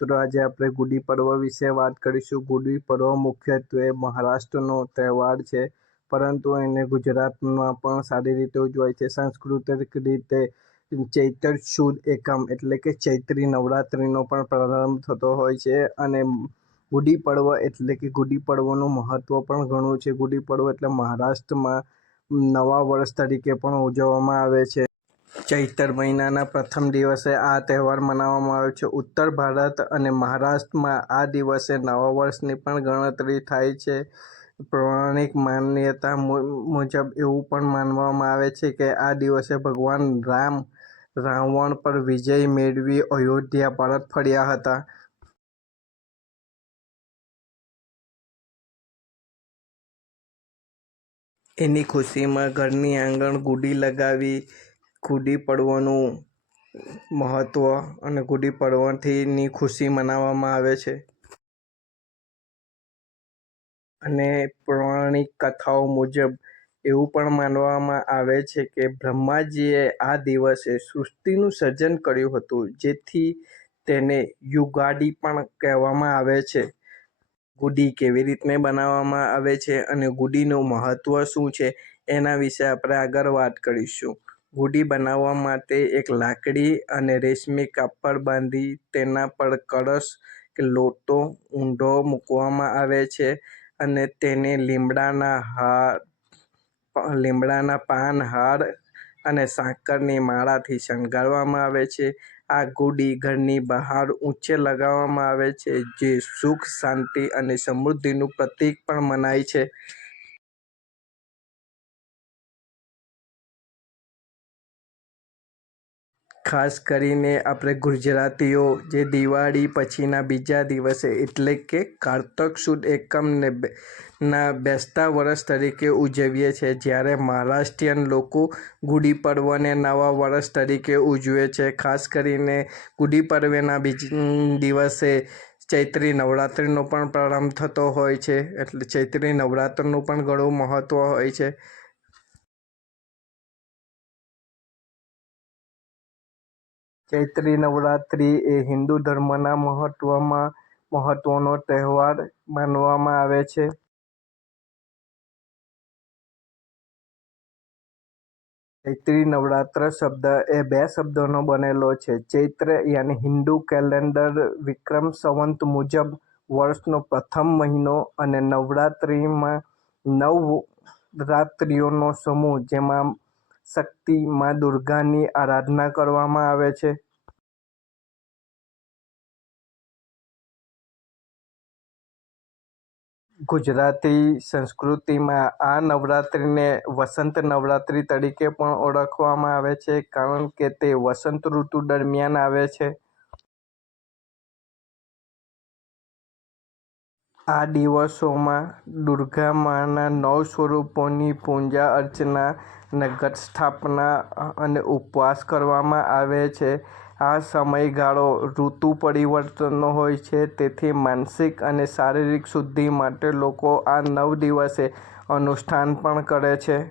તો આજે આપણે ગુડી પડવા વિશે વાત કરીશું. ગુડી પડવો મુખ્યત્વે મહારાષ્ટ્રનો તહેવાર છે, પરંતુ એને ગુજરાતમાં પણ સારી રીતે ઉજવાય છે. સાંસ્કૃતિક રીતે ચૈત્ર સુદ એકમ એટલે કે ચૈત્રી નવરાત્રિનો પણ પ્રારંભ થતો હોય છે. અને ગુડી પડવા એટલે કે ગુડી પડવાનું મહત્ત્વ પણ ઘણું છે. ગુડી પડવો એટલે મહારાષ્ટ્રમાં નવા વર્ષ તરીકે પણ ઉજવવામાં આવે છે. ચૈત્ર મહિનાના પ્રથમ દિવસે આ તહેવાર મનાવવામાં આવે છે. ઉત્તર ભારત અને મહારાષ્ટ્રમાં આ દિવસે નવા વર્ષની પણ ગણતરી થાય છે. પૌરાણિક માન્યતા મુજબ એવું પણ માનવામાં આવે છે કે આ દિવસે ભગવાન રામ રાવણ પર વિજય મેળવી અયોધ્યા પરત ફર્યા હતા. એની ખુશીમાં ઘરની આંગણ ગુડી લગાવી ગુડી પડવાનું મહત્ત્વ અને ગુડી પડવાથી ખુશી મનાવવામાં આવે છે. અને પૌરાણિક કથાઓ મુજબ એવું પણ માનવામાં આવે છે કે બ્રહ્માજીએ આ દિવસે સૃષ્ટિનું સર્જન કર્યું હતું, જેથી તેને યુગાડી પણ કહેવામાં આવે છે. ગુડી કેવી રીતે બનાવવામાં આવે છે અને ગુડીનું મહત્ત્વ શું છે એના વિશે આપણે આગળ વાત કરીશું. ગુડી બનાવવા માટે એક લાકડી અને રેશમી કાપડ બાંધી તેના પર કળશ કે લોટો ઊંડો મૂકવામાં આવે છે અને તેને લીમડાના પાન, હાર અને સાકરની માળાથી શણગારવામાં આવે છે. આ ગુડી ઘરની બહાર ઊંચે લગાવવામાં આવે છે, જે સુખ, શાંતિ અને સમૃદ્ધિનું પ્રતીક પણ મનાય છે. ખાસ કરીને આપણે ગુજરાતીઓ જે દિવાળી પછીના બીજા દિવસે એટલે કે કારતક સુદ એકમને ના બેસતા વર્ષ તરીકે ઉજવીએ છીએ, જ્યારે મહારાષ્ટ્રીયન લોકો ગુડી પડવાને નવા વર્ષ તરીકે ઉજવે છે. ખાસ કરીને ગુડી પડવાના દિવસે ચૈત્રી નવરાત્રિનો પણ પ્રારંભ થતો હોય છે, એટલે ચૈત્રી નવરાત્રિનું પણ ઘણું મહત્ત્વ હોય છે. ચૈત્રી નવરાત્રિ એ હિન્દુ ધર્મના મહત્વનો તહેવાર માનવામાં આવે છે. ચૈત્રી નવરાત્ર શબ્દ એ બે શબ્દોનો બનેલો છે. ચૈત્ર યાની હિન્દુ કેલેન્ડર વિક્રમ સંવત મુજબ વર્ષનો પ્રથમ મહિનો અને નવરાત્રિમાં નવરાત્રિઓનો સમૂહ જેમાં શક્તિ મા દુર્ગાની આરાધના કરવામાં આવે છે. ગુજરાતી સંસ્કૃતિમાં આ નવરાત્રિને વસંત નવરાત્રિ તરીકે પણ ઓળખવામાં આવે છે, કારણ કે તે વસંત ઋતુ દરમિયાન આવે છે. આ દિવસોમાં દુર્ગા માના 9 સ્વરૂપોની પૂજા અર્ચના અને ઘટ સ્થાપના અને ઉપવાસ કરવામાં આવે છે. આ સમયગાળો ઋતુ પરિવર્તનનો હોય છે, તેથી માનસિક અને શારીરિક શુદ્ધિ માટે લોકો આ 9 દિવસે અનુષ્ઠાન પણ કરે છે.